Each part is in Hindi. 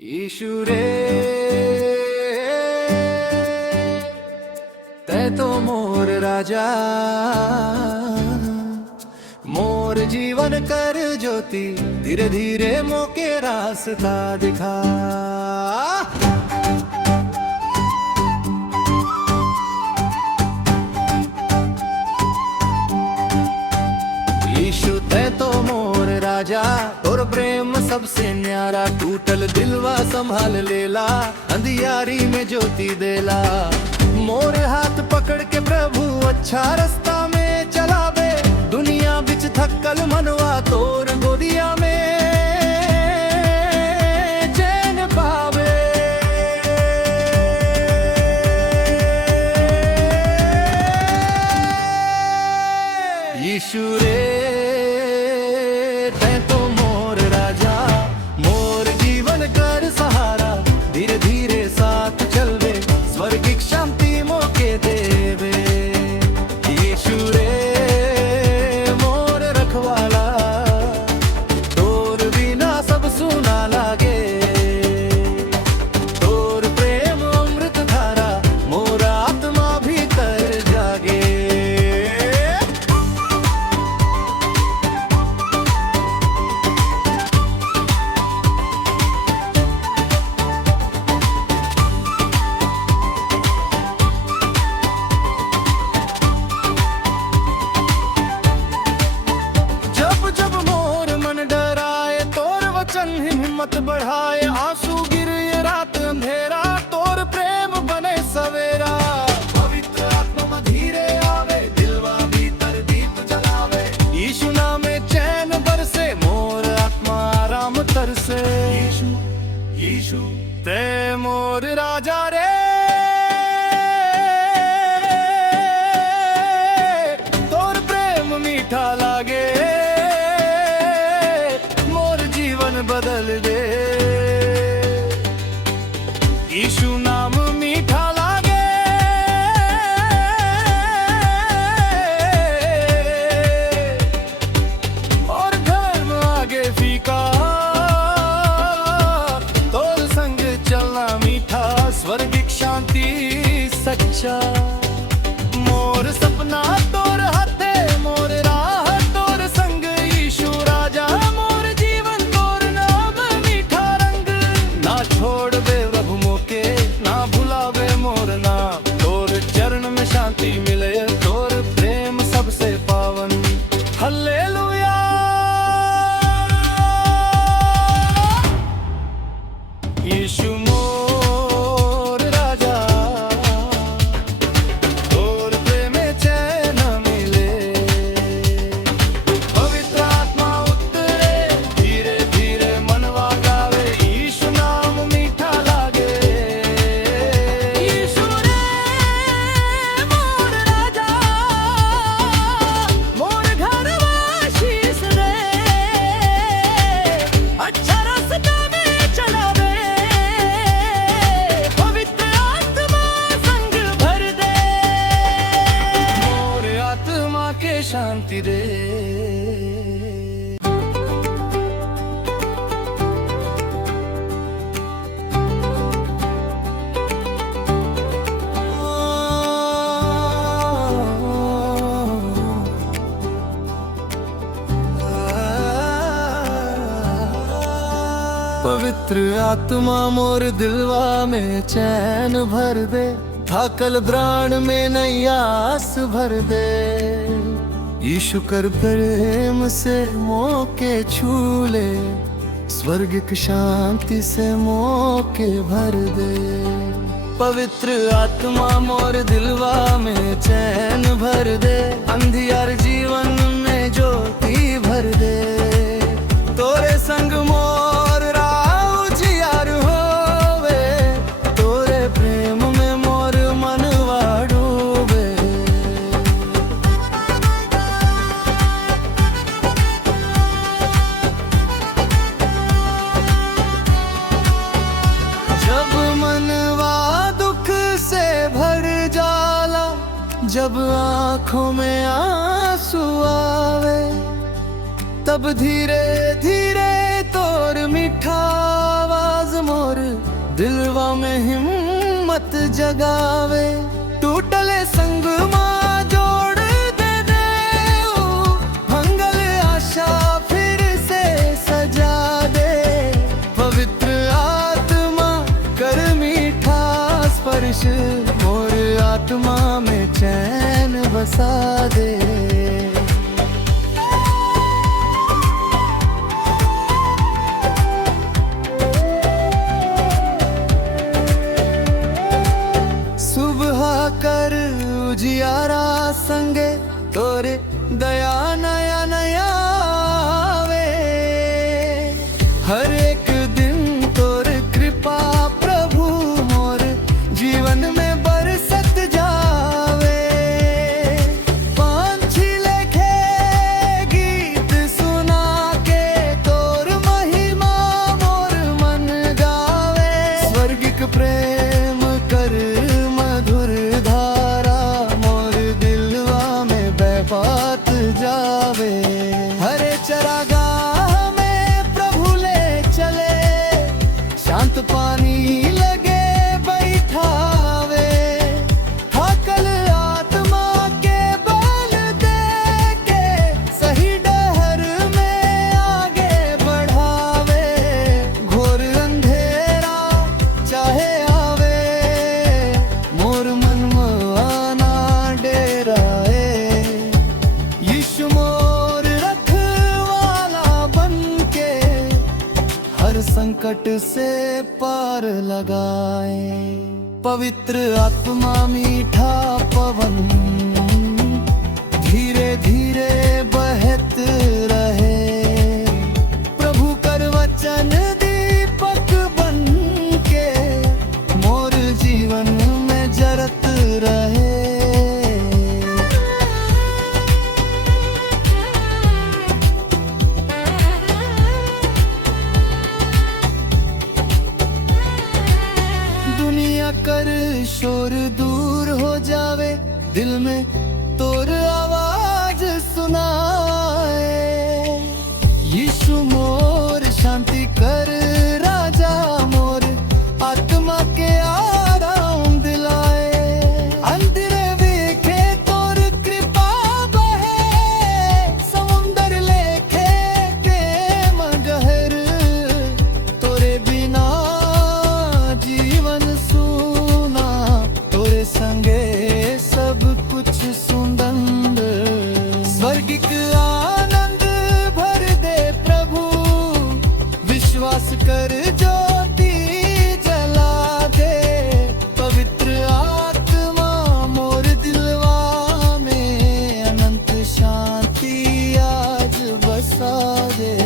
यीशु रे तै तो मोर राजा, मोर जीवन कर ज्योति, धीरे धीरे मोके रास्ता दिखा। यीशु तै तो मोर राजा, तोर प्रेम सबसे न्यारा, टूटल दिलवा संभाल लेला, अंधियारी में ज्योति देला। मोर हाथ पकड़ के प्रभु अच्छा रास्ता में चलावे, दुनिया बिच थकल मनवा तोर गोदिया में चैन पावे। यीशु रे तै तो मोर राजा, मोर जीवन कर सहारा, धीरे धीरे साथ चलवे, स्वर्गिक शांति मोके देवे। यीशु रे मोर रखवाला, तोर बिना सब सुना लागे, तोर प्रेम अमृत धारा, मोर आत्मा भीतर जागे। हिम्मत बढ़ाए, आंसू गिरे रात अंधेरा, तोर प्रेम बने सवेरा। पवित्र आत्मा धीरे आवे, दिलवा भीतर दीप जलावे, यीशु नाम में चैन बरसे, मोर आत्मा आराम तरसे। यीशु यीशु ते मोर राजा रे, तोर प्रेम मीठा लागे, बदल दे। यीशु नाम मीठा लागे, और धर्म आगे फीका, तोर संग चलना मीठा, स्वर्गिक शांति सच्चा। मोर सपना तोर हाथे, मोर राह तोर संग, यीशु राजा मोर जीवन तोर नाम मीठा रंग। ना छोड़ बे प्रभु मोके, ना भुलावे मोर नाम, तोर चरण में शांति मिले, तोर प्रेम सबसे पावन। हालेलुया। यीशु मोर राजा, तोर प्रेम में चैन मिले, पवित्र आत्मा उतरे, धीरे धीरे मनवा गावे, यीशु नाम मीठा लागे। यीशु रे मोर राजा, मोर घरवा शीश रे, अच्छा रास्ता में चलावे, पवित्र आत्मा संग भर दे, मोर आत्मा के शांति दे। पवित्र आत्मा मोर दिलवा में चैन भर दे, थाकल प्राण में नई आस भर दे। यीशु कर प्रेम से मोके छू ले, स्वर्गिक शांति से मोके भर दे। पवित्र आत्मा मोर दिलवा में चैन भर दे, अंधियार जीवन में ज्योति भर दे, तोरे संग मोर राह उजियार होवे, तोरे प्रेम में मोर मनवा डूबे। जब मनवा दुख से भर जाला, जब आंखों में आंसू आवे, तब धीरे धीरे तोर मीठा आवाज मोर में हिम्मत जगावे, टूटले संग मां जोड़ दे देऊ, मंगल आशा फिर से सजा दे। पवित्र आत्मा कर मीठा स्पर्श, मोर आत्मा में चैन बसा दे। सुबह कर उजियारा संगे, तोरे दया नया नया आवे। हर एक दिन तोर कृपा प्रभु मोर जीवन में बरसत जावे। पंछी लेखे गीत सुना के तोर महिमा मोर मन गावे। स्वर्गिक प्रेम कर मधुर धारा, मोर दिलवा में बहत जावे। हरे चरागाह में प्रभु ले चले, शांत पानी लगे बैठावे। थाकल आत्मा के बल दे के, सही डहर में आगे बढ़ावे। घोर अंधेरा चाहे आवे, मोर मन आना डेराए। यीशु मोर रखवाला बन के, हर संकट से पार लगाए। पवित्र आत्मा मीठा पवन, धीरे धीरे बहत रहे। प्रभु कर वचन दीपक बन के, मोर जीवन में जरत रहे। दुनिया कर शोर दूर हो जावे, दिल में तोर आवाज सुनाए। यीशु मोर शांति कर राजा, मोर आत्मा के आराम दिलाए। अंधेरे देखे तोर कृपा बहे, समुंदर लेखे प्रेम गहर। तोरे बिना जीवन सूना, तोरे संगे सब कुछ सुंदर। स्वर्गिक आनंद भर दे प्रभु, विश्वास कर ज्योति जला दे। पवित्र आत्मा मोर दिलवा में, अनंत शांति आज बसा दे।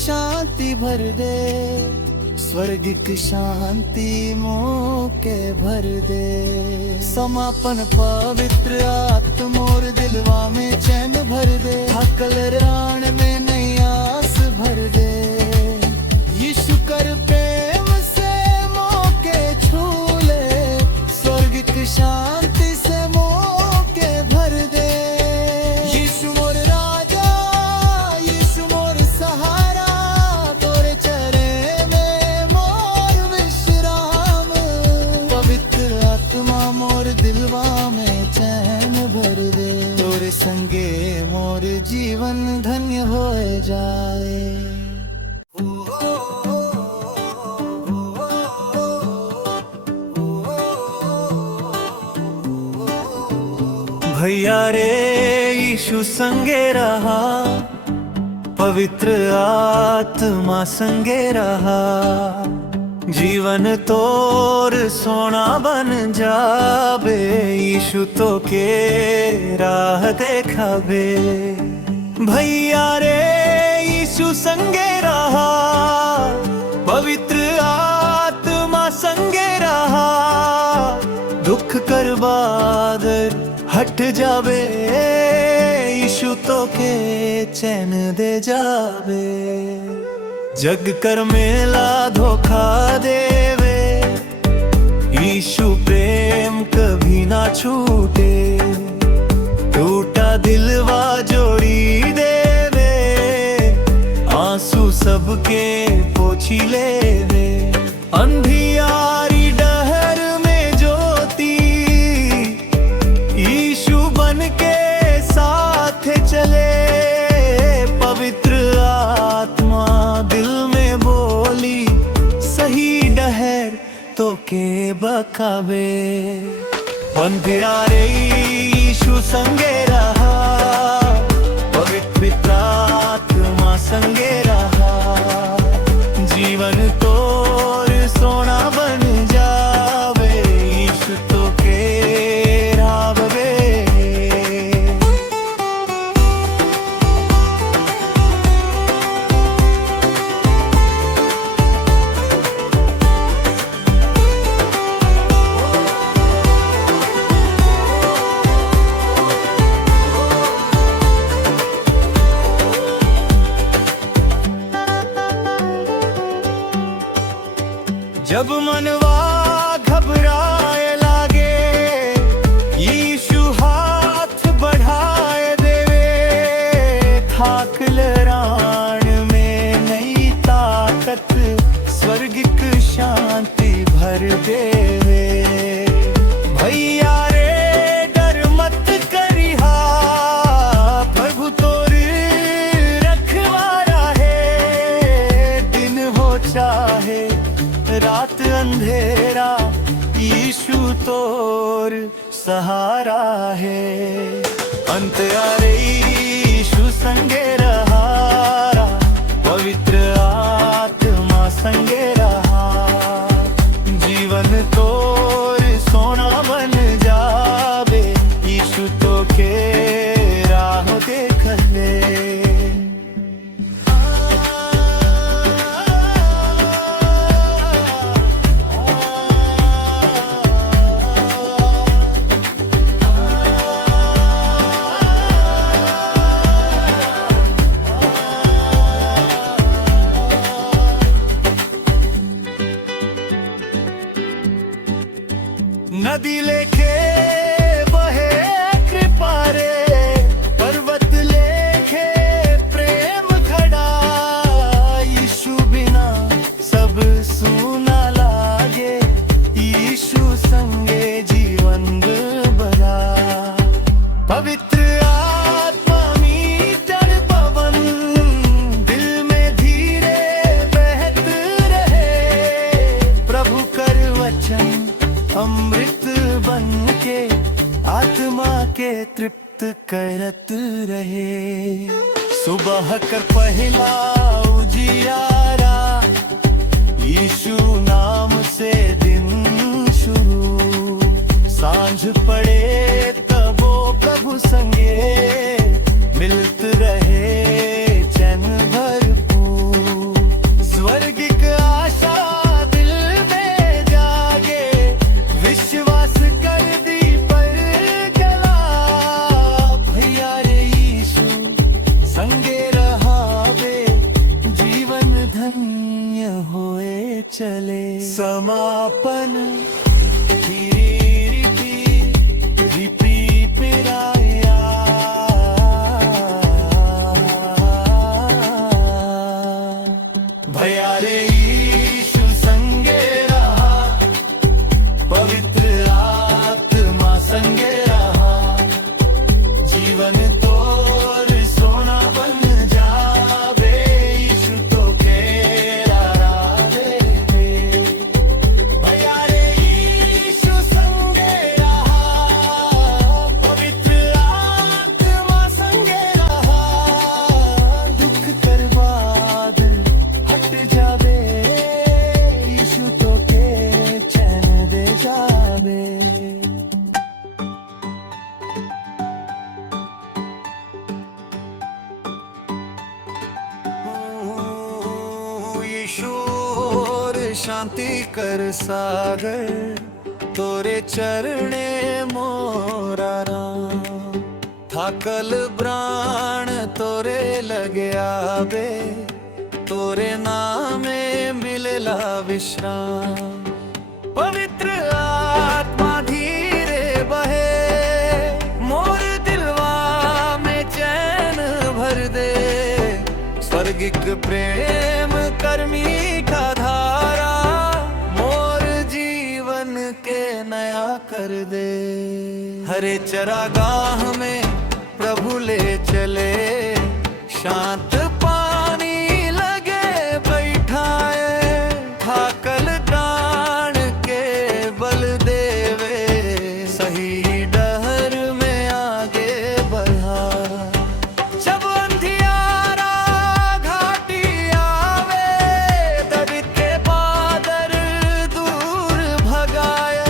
शांति भर दे, स्वर्गिक शांति मोके भर दे। समापन पवित्र आत्मा मोर दिलवा में चैन भर दे। थकल राण में नई आस भर दे। यीशु कर प्रेम से मोके छू ले, स्वर्गिक शांति से मोके भर दे। यीशु मोर राजा, यीशु मोर सहारा, तोरे चरे में मोर विश्राम। पवित्र आत्मा मोर दिलवा में चैन भर दे। तोरे संगे मोर जीवन धन्य हो जाए। भैया रे यीशु संगे रहा, पवित्र आत्मा संगे रहा। जीवन तोर सोना बन जाबे, यीशु तो के राह देखाबे। भैया रे यीशु संगे रहा, पवित्र आत्मा संगे बादल हट जावे, यीशु तो के चैन दे जावे। जग कर मेला धोखा देवे, यीशु प्रेम कभी ना छूटे। टूटा दिलवा जोड़ी देवे, आंसू सबके पोछी लेवे। अंधियारी डहर में ज्योति, यीशु बन के साथ चले। पवित्र आत्मा दिल में बोली, सही डहर तो के बकावे। अंधियारे यीशु संगे रहा, पवित्र आत्मा संगे रहा। जीवन तोर सोना बन जावे, यीशु तो के रावे। जब मनवा घबराए लागे, यीशु हाथ बढ़ाए देवे। थाक लराण में नई ताकत, स्वर्गिक शांति भर देवे। भैया रे डर मत करिहा, प्रभु तोर रखवारा है। दिन हो चाहे रात अंधेरा, यीशु तोर सहारा है। अंत आरे यीशु संगे रहा, पवित्र आत्मा संगे रहा। जीवन तोर सोना बन जावे, यीशु तो के राह देख ले। नदी लेके बहे कृपा रे, पर्वत लेके प्रेम खड़ा। यीशु बिना सब सूना लागे, यीशु संगे जीवन बड़ा। पवित्र आत्मा मीटर पवन, दिल में धीरे बहत रहे। प्रभु कर वचन अमृत बन के, आत्मा के तृप्त करत रहे। सुबह कर पहला उजियारा, यीशु नाम से दिन शुरू। सांझ पड़े तब वो प्रभु संगे, मिलत रहे चैन भरपूर। स्वर्गिक आशा दिल में जागे, विश्वास कर दी पर गला। भैया रे यीशु संगे रहावे, जीवन धन्य होए चले। समापन भैया रे यीशु संगे रहा, पवित्र आत्मा संगे रहा। जीवन तोर सोना बन जावे, यीशु तो केरा राधे। भैया रे यीशु संगे रहा, पवित्र आत्मा संगे रहा। दुख कर बादल हट जावे, यीशु तो के चैन दे जावे। यीशु और शांति कर सागर, तोरे चरणे मोरा राम। थाकल प्राण तोरे लगे आवे, तोरे नामे मिलेला विश्राम। पवित्र आत्मा धीरे बहे, मोर दिलवा में चैन भर दे। स्वर्गिक प्रेम कर्मी का धारा, मोर जीवन के नया कर दे। हरे चरागाह में प्रभु ले चले, शांत पानी लगे बैठाए। थाकल प्राण के बल देवे, सही डहर में आगे बढ़ा। जब अंधियारा घाटी आवे, दर्द के बादल दूर भगाए।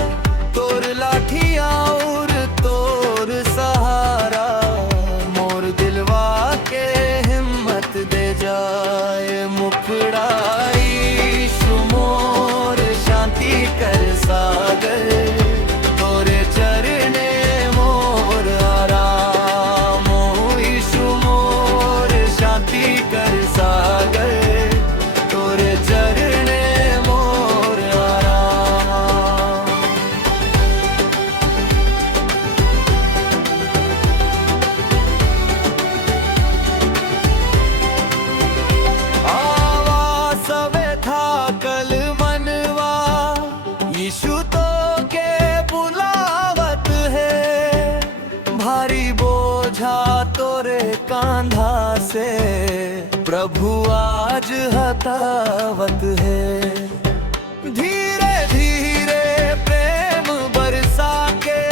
तोर लाठिया और तोर सहारा, मोर दिलवा के हिम्मत दे जाए। मुखड़ाई मोर शांति कर सागर, तोरे चरणे मोर आराम। यीशु मोर शांति कर सागर, तोरे चरणे मोर आराम। थाकल मनवा, यीशु तो के बुलावत है। भारी बोझा तोरे कांधा से, प्रभु आज हटावत है। धीरे धीरे प्रेम बरसा के,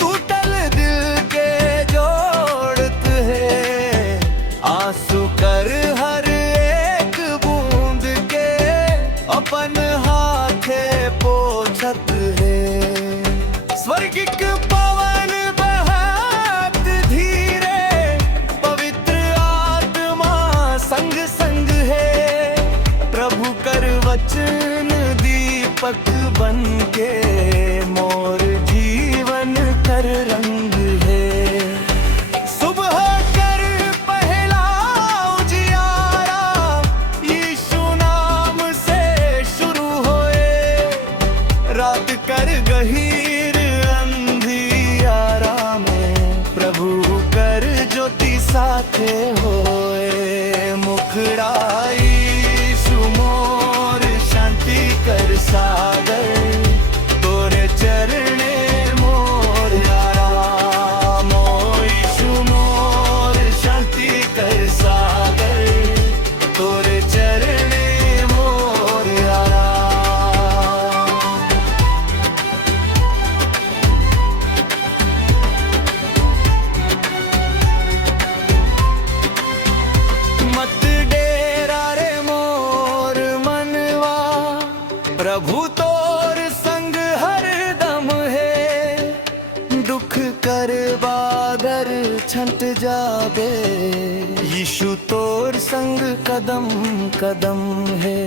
टूटल दिल के जोड़त है। आंसू कर हर अपन हाथे पोछत है। स्वर्गिक पवन बहत धीरे, पवित्र आत्मा संग संग है। प्रभु कर वचन दीपक बन के, मोर जीवन कर रंग है। सुबह कर पहला उजियारा, यीशु नाम से शुरू होए। रात कर गहीर अंधियारा में, प्रभु कर ज्योति साथे होए। मुखड़ाई मोर शांति कर सागर, तोरे चरणे मोर आराम। यीशु मोर शांति कर सागर, तोरे चरणे मोर आराम। मत डेरा रे मोर मनवा, प्रभु तोर संग हर दम है। दुख कर बादर छंट जाबे, यीशु तोर संग कदम कदम है।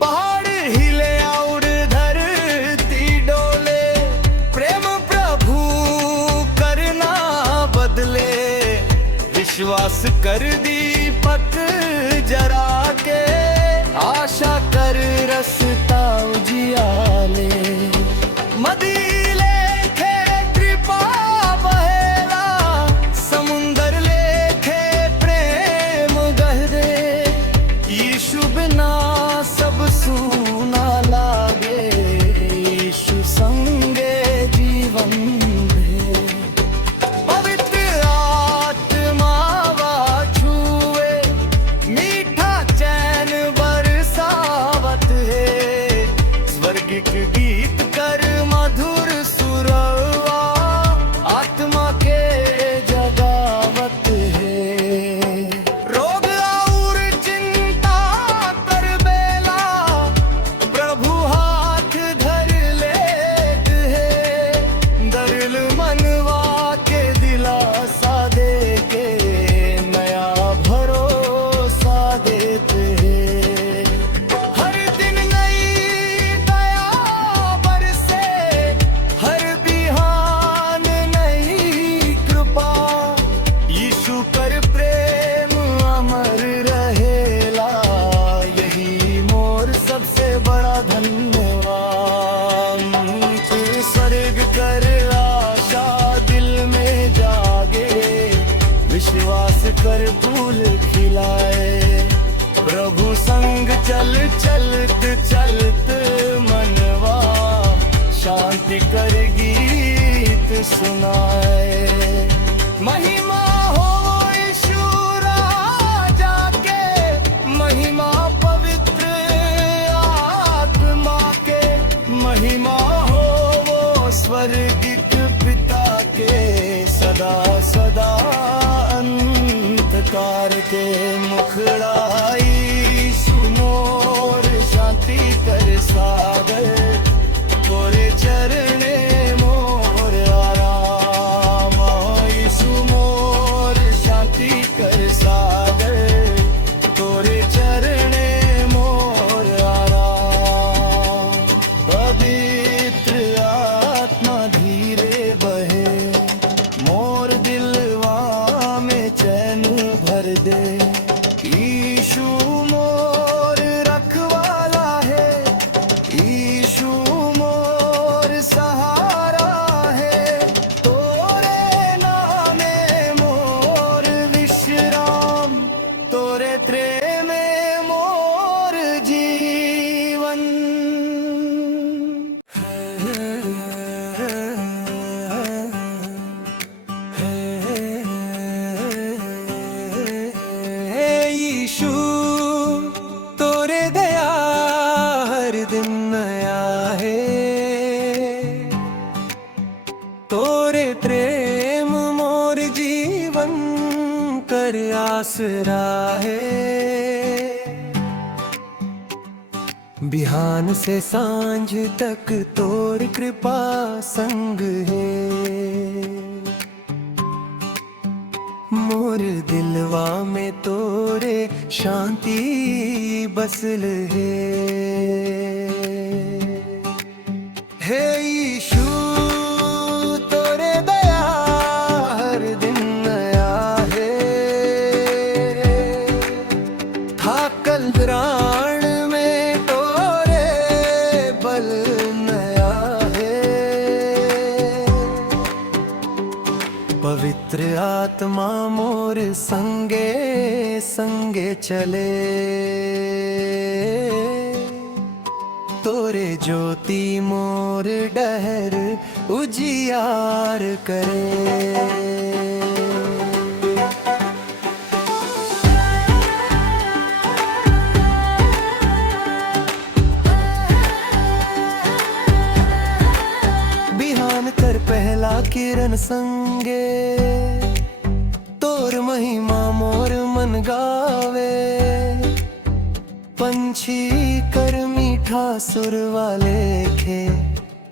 पहाड़ हिले और धरती डोले, प्रेम प्रभु करना बदले। विश्वास कर दीपक जरा के, आशा कर रस्ता उजियाले। मदी लेखे कृपा बहेला, समुंदर लेखे प्रेम गहरे। यीशु बिना सब सूना लागे, यीशु संगे जीवन है। पवित्र आत्मा वा छुए, मीठा चैन बरसावत है। धन्यवाद। स्वर्ग कर आशा दिल में जागे, विश्वास कर फूल खिलाए। प्रभु संग चल चलत चलत मनवा, शांति कर गीत सुनाए। महिमा हो यीशु राजा के, महिमा पवित्र आत्मा के, महिमा हो वो स्वर्गिक पिता के। सदा सदा अंतकार के मुखड़ा यीशु मोर, शांति कर सागर। तोरे चरणे मोर आराम, यीशु मोर शांति कर सागर। तोरे चरणे मोर आराम। पवित्र आत्मा धीरे बहे, मोर दिलवा में चैन भर दे। यीशु मोर रखवाला है, यीशु मोर सहारा है। तोरे नामे मोर विश्राम, तोरे प्रेम में मोर जीवन। यीशु तोरे दया हर दिन नया है, तोरे प्रेम मोर जीवन कर आसरा है। बिहान से सांझ तक तोर कृपा संग है। मोर दिलवा में तोरे शांति बसल है। हे यीशु तोरे दया हर दिन नया है, थाकल प्राण में तोरे बल नया है। पवित्र आत्मा मोर संगे संगे चले, तोरे ज्योति मोर डहर उजियार करे। बिहान कर पहला किरण संगे, तोर महिमा मोर मन गावे। पंछी कर मीठा सुर वाले खे,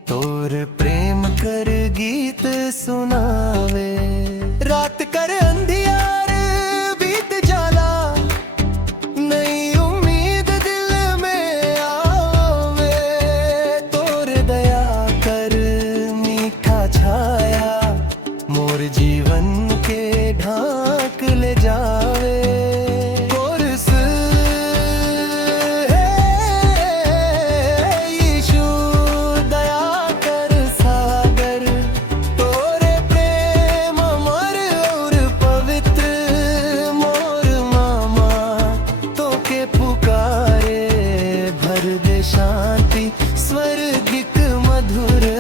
तोर प्रेम कर गीत सुनावे। रात कर अंधियार बीत जाला, नई उम्मीद दिल में आवे। तोर दया कर मीठा छाया, मोर जीवन के ढाक ले जावे। कोरस है यीशु दया कर सागर। तोरे प्रेम अमर और पवित्र, मोर मामा तो के पुकारे। भर दे शांति स्वर्गिक मधुर,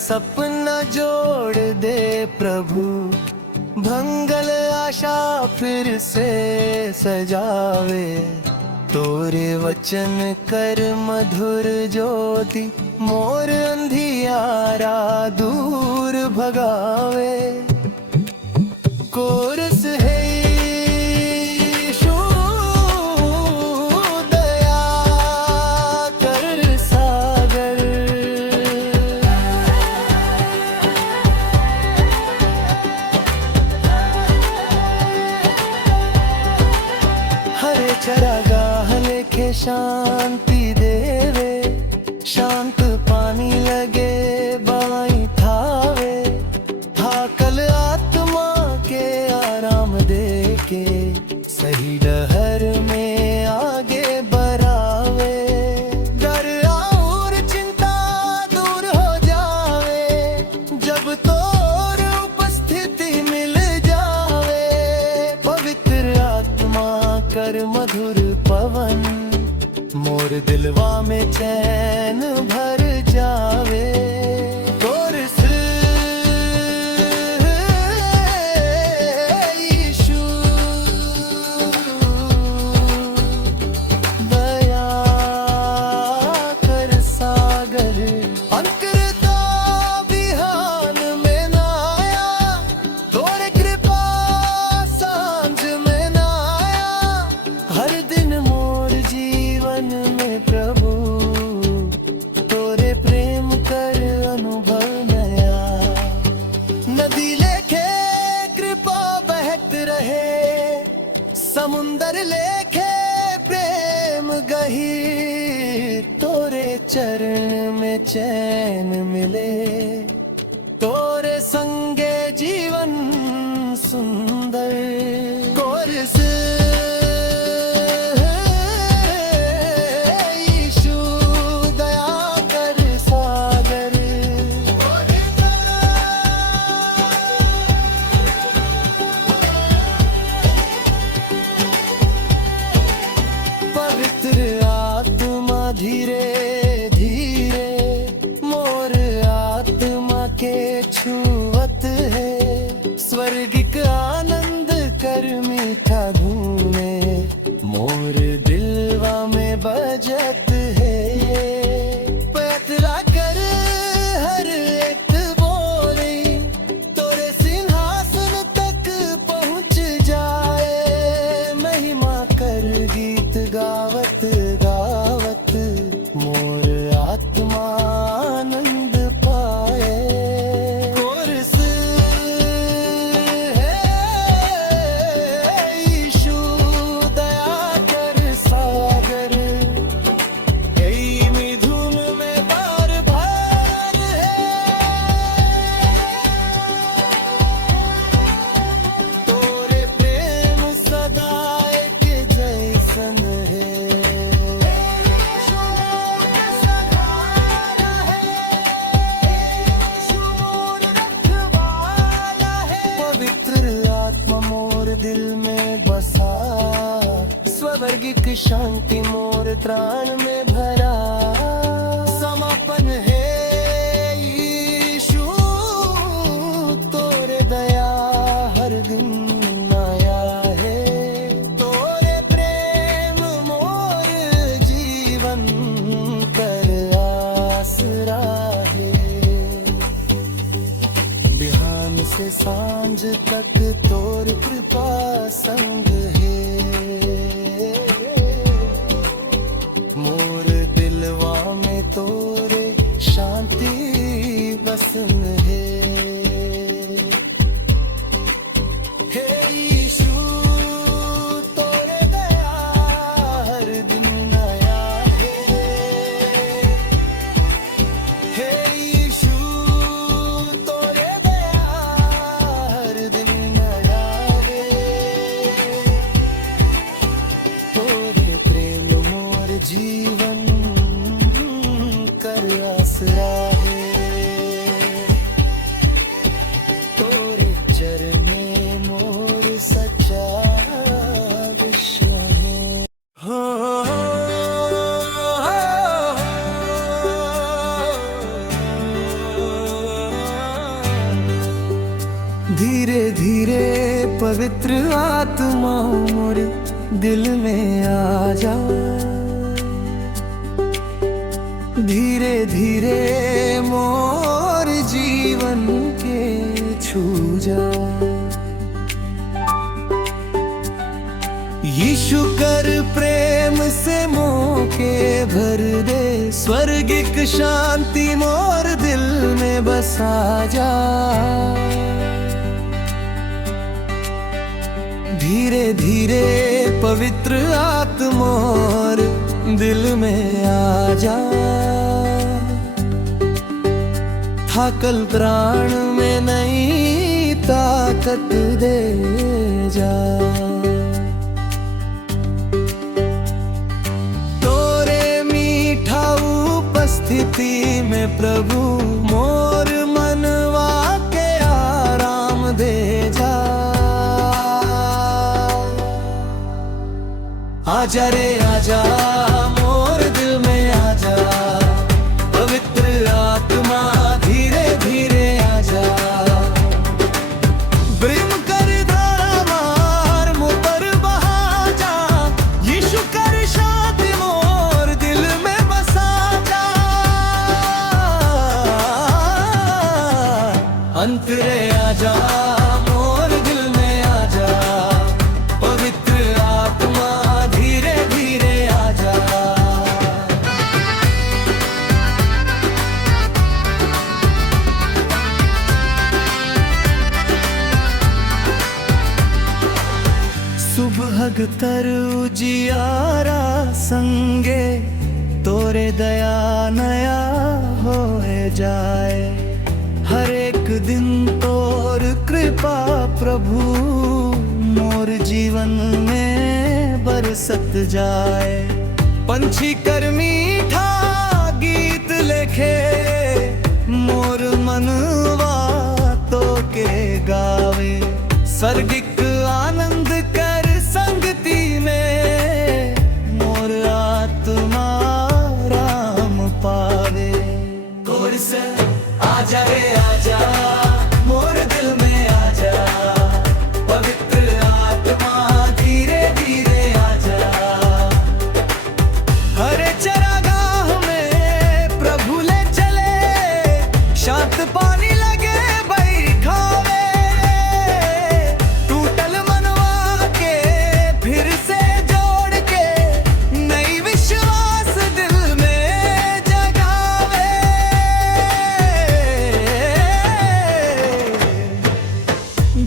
सपना जोड़ दे प्रभु। भंगल आशा फिर से सजावे। तोरे वचन कर मधुर ज्योति, मोर अंधियारा दूर भगावे। कोरस है यीशु दया कर सागर। हरे चरागाह लेके शांति देवे, शांत पानी लगे बाई थावे। थाकल आत्मा के आराम दे, के सही डहर में आगे बढ़ावे। डर और चिंता दूर हो जावे जब तोर उपस्थिति मिल जावे। पवित्र आत्मा कर मधुर पवन, मोर दिलवा में चैन भर जावे। तोर से यीशु दया कर सागर, अंतरता बिहान में ना आया, तोर कृपा सांझ में ना आया। हर दिन मोर जीवन में प्रभु तोरे प्रेम कर अनुभव नया। नदी लेखे कृपा बहत रहे, समुंदर लेखे प्रेम गही। तोरे चरण में चैन मिले, तोरे संगे जीवन सुंदर। कोर से यीशु दया कर सागर, पवित्र आत्मा धीरे धीरे मोर आत्मा के छुअत है। स्वर्गिक आनंद कर मीठा धुने मोर दिलवा में बजत है। पैतरा कर हर एक बोली तोरे सिंहासन तक पहुंच जाए। महिमा कर गीत गावत गावत मोर आत्मा आनंद पाए। कोरस है यीशु दया कर सागर, यही धुन में बार भर है। तोरे प्रेम सदा एक जैसन है। पवित्र आत्मा मोर दिल में बसा, स्वर्गिक शांति मोर त्राण में भरा। समापन है यीशु तोरे दया हर दिन आया है। तोरे प्रेम मोर जीवन कर आसरा है। बिहान से सांझ तक तोर कृपा संग है। मोर दिलवा में तोरे शांति बसन है। हे यीशु तोरे दया हर दिन नया है। हे यीशु तोरे दया हर दिन नया है। तोरे प्रेम मोर जीवन कर आसरा है। तोरे चरणे मोर सच्चा विश्व है। धीरे धीरे पवित्र आत्मा मोरे दिल में आ जा। धीरे धीरे मोर जीवन के छू जा। यीशु कर प्रेम से मोह के भर दे। स्वर्गिक शांति मोर दिल में बसा जा। धीरे धीरे पवित्र आत्मा और दिल में आ जा। थाकल प्राण में नई ताकत दे जा। भक्ति में प्रभु मोर मनवा के आराम दे जा। आजा रे आजा मोर दिल में आजा, पवित्र आत्मा धीरे धीरे आजा। प्रेम कर धारा मार मुँह पर बहा जा, यीशु कर शांति मोर दिल में बसा जा। अंतरे आजा मोर दिल में आजा, पवित्र आत्मा धीरे धीरे आजा। सुबह तर उजियारा संगे तोरे दया नया हो जाए। हर एक दिन तोर कृपा प्रभु मोर जीवन में बरसत जाए। पंछी कर मीठा गीत लेखे मोर मनवा तो के गावे। स्वर्गिक आनंद कर संगति में मोर आत्मा राम पावे। गोर से आजा रे आजा मोर दिल में आजा, पवित्र आत्मा धीरे धीरे आजा। हरे चरागाह में प्रभु ले चले, शांत पानी लगे बैठावे। टूटल मनवा के फिर से जोड़ के नई विश्वास दिल में जगावे।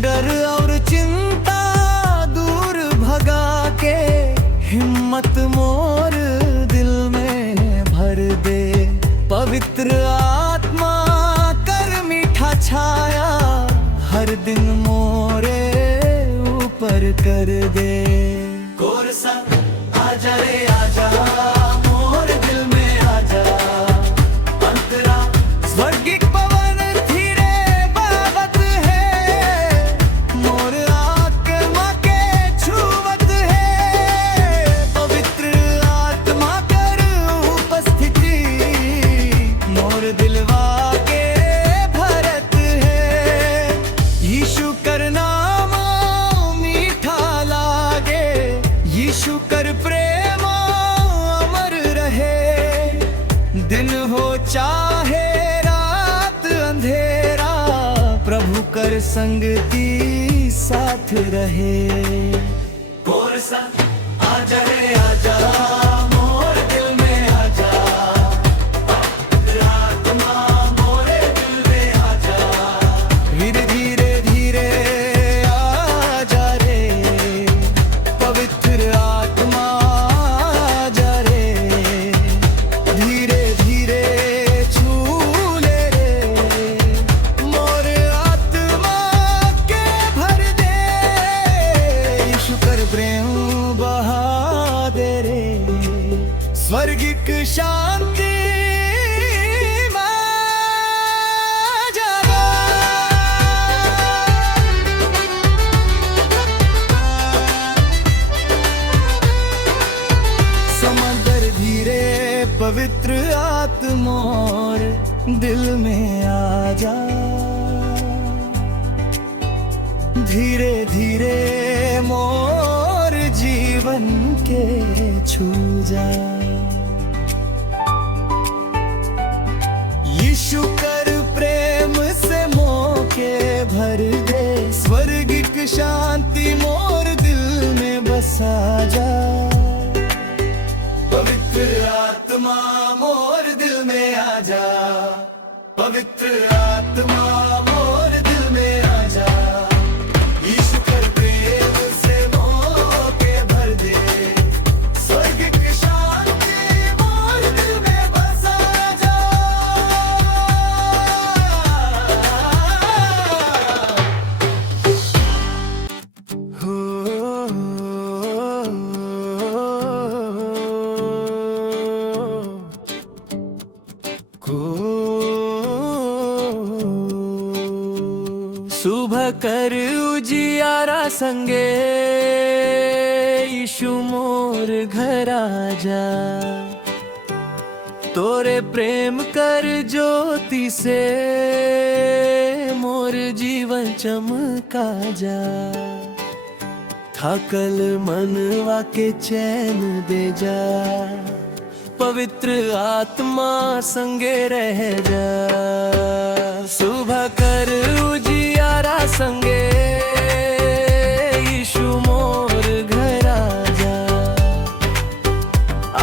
डर और चिंता दूर भगा के हिम्मत मोर दिल में भर दे। पवित्र आत्मा कर मीठा छाया हर दिन मोरे ऊपर कर दे। गोर सा आजा रे आजा मोर दिल में आजा, अंतरा स्वर्गिक पवन धीरे बहत है। मोर आत्मा के छुवत है, पवित्र आत्मा कर उपस्थिति मोर दिलवा के भरत है। यीशु कर नाम मीठा लागे, यीशु कर प्रेम अमर रहे। दिन हो चाहे रात अंधेरा, प्रभु कर संगति साथ रहे। गोर सा आजा रे आजा मोर दिल में आजा, आत्मा मोरे दिल में आजा। धीरे धीरे धीरे आजा रे, पवित्र आत्मा आजा रे। धीरे धीरे छू ले रे, मोर आत्मा के भर दे। यीशु कर प्रेम बहा दे रे, स्वर्गिक शांति में जाना। समंदर धीरे पवित्र आत्मोर दिल में आजा। धीरे धीरे मोर जीवन के छू जा। यीशु कर प्रेम से मोके भर दे, स्वर्गिक शांति मोर दिल में बसा जा। पवित्र आत्मा मोर दिल में आजा, पवित्र आत्मा मोर दिल में आजा। यीशु कर प्रेम से मोके भर दे, स्वर्गिक शांति मोर दिल में बसा जा। सुबह कर उजियारा संगे, यीशु मोर घर आजा। तोरे प्रेम कर ज्योति से मोर जीवन चमका जा। थाकल मनवा के चैन दे जा, पवित्र आत्मा संगे रह जा। सुबह कर उजियारा संगे, यीशु मोर घर आजा।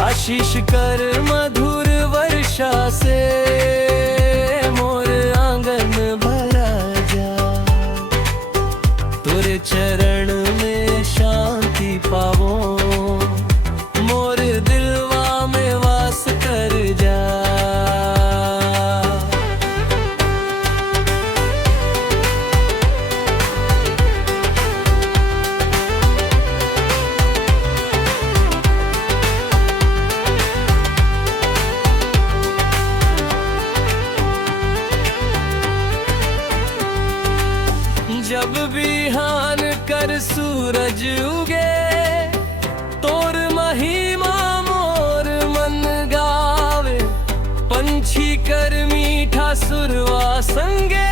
आशीष कर मधुर वर्षा से मोर आंगन भरा जा। तोरे चरण में शांति पावो, मोर दिलवा में वास कर जा। जब बिहान कर सूरज उगे, तोर महिमा मोर मन गावे। पंछी कर मीठा सुरवा संगे,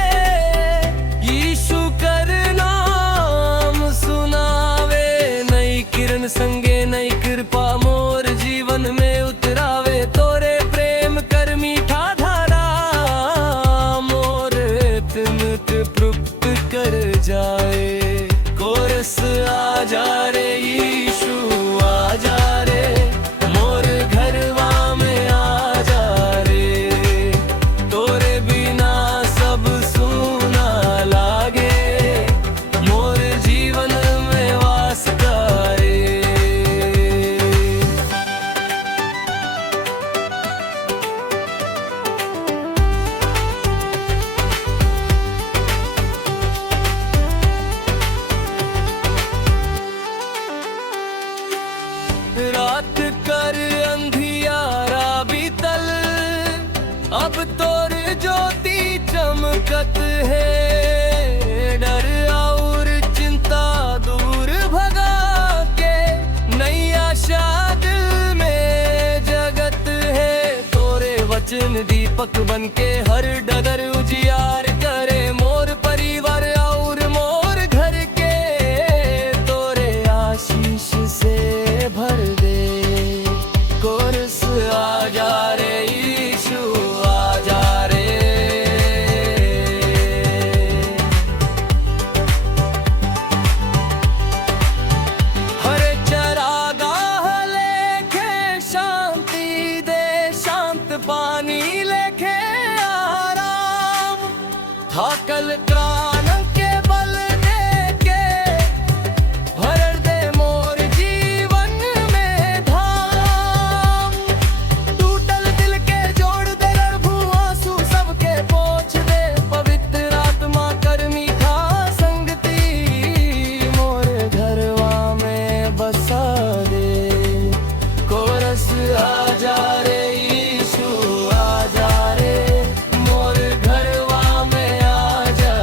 यीशु कर नाम सुनावे। नई किरण संगे नई कृपा मोर जीवन में उतरावे। तोरे प्रेम कर मीठा धारा मोर तिमित तृप्त कर जाए। कोरस आ जा रे यीशु आ जा रे, मोर घरवा में आ जा रे। तोरे बिना सब सूना लागे, मोर जीवन में वास करे। रात कर अंधियारा बीतल, अब तोर ज्योति चमकत है। डर और चिंता दूर भगा के नई आशा दिल में जगत है। तोरे वचन दीपक बन के हर डगर उजियार करे। मोर परिवार और मोर घर के तोरे आशीष से भर दे। कोरस आ जा रे यीशु आ जा रे। हर चरागाह लेखे शांति दे, शांत पानी लेखे आराम। थाकल प्राण के बल दे के भर दे मोर जीवन में धाम। टूटल दिल के जोड़ दे, प्रभु आंसू सबके पोंछ दे। पवित्र आत्मा कर मीठा संगति मोर घरवा में बसा दे। कोरस आ जा रे यीशु आ जा रे, मोर घरवा में आ जा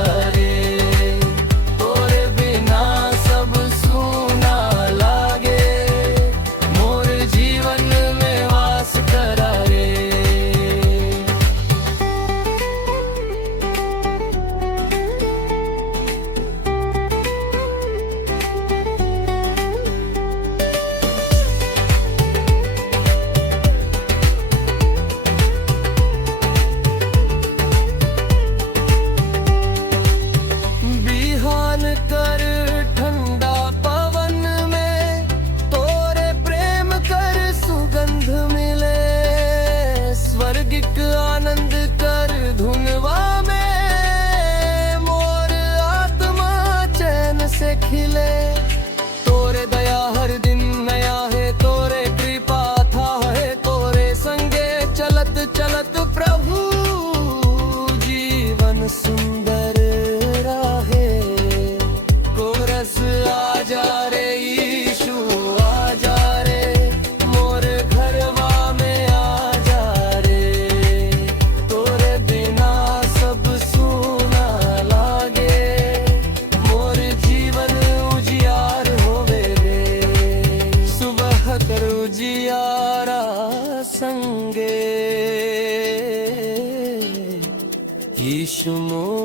खुशमो